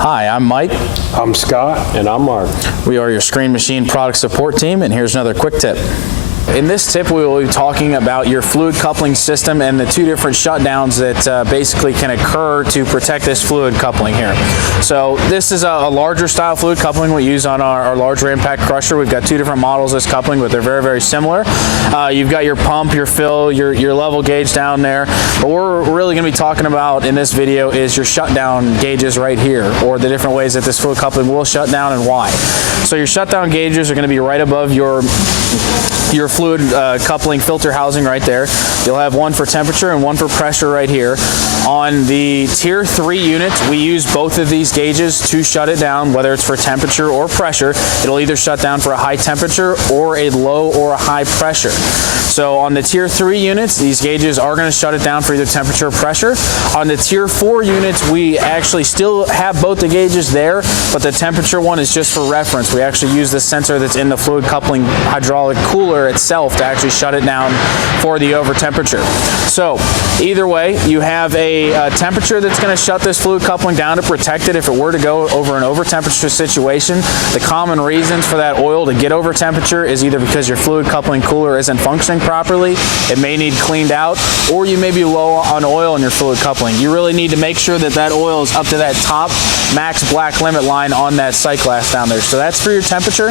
Hi, I'm Mike. I'm Scott. And I'm Mark. We are your Screen Machine product support team, and here's another quick tip. In this tip, we will be talking about your fluid coupling system and the two different shutdowns that basically can occur to protect this fluid coupling here. So this is a larger style fluid coupling we use on our larger impact crusher. We've got two different models of this coupling, but they're very, very similar. You've got your pump, your fill, your level gauge down there. But what we're really going to be talking about in this video is your shutdown gauges right here, or the different ways that this fluid coupling will shut down and why. So your shutdown gauges are going to be right above your fluid coupling filter housing right there. You'll have one for temperature and one for pressure right here. On the tier 3 unit, we use both of these gauges to shut it down, whether it's for temperature or pressure. It'll either shut down for a high temperature or a low or a high pressure. So on the tier 3 units, these gauges are going to shut it down for either temperature or pressure. On the tier 4 units, we actually still have both the gauges there, but the temperature one is just for reference. We actually use the sensor that's in the fluid coupling hydraulic cooler itself to actually shut it down for the over temperature. So either way, you have a temperature that's going to shut this fluid coupling down to protect it if it were to go over an over temperature situation. The common reasons for that oil to get over temperature is either because your fluid coupling cooler isn't functioning properly, it may need cleaned out, or you may be low on oil in your fluid coupling. You really need to make sure that that oil is up to that top max black limit line on that sight glass down there. So that's for your temperature.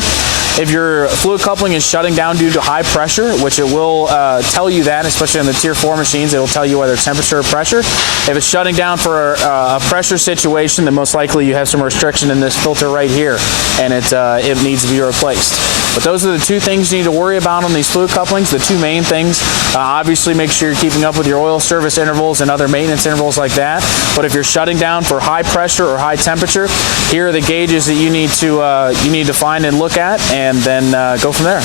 If your fluid coupling is shutting down due to high pressure, which it will tell you that, especially on the tier 4 machines, it will tell you whether it's temperature or pressure. If it's shutting down for a pressure situation, then most likely you have some restriction in this filter right here, and it needs to be replaced. But those are the two things you need to worry about on these fluid couplings, the two main things. Obviously, make sure you're keeping up with your oil service intervals and other maintenance intervals like that. But if you're shutting down for high pressure or high temperature, here are the gauges that you need to find and look at, and then go from there.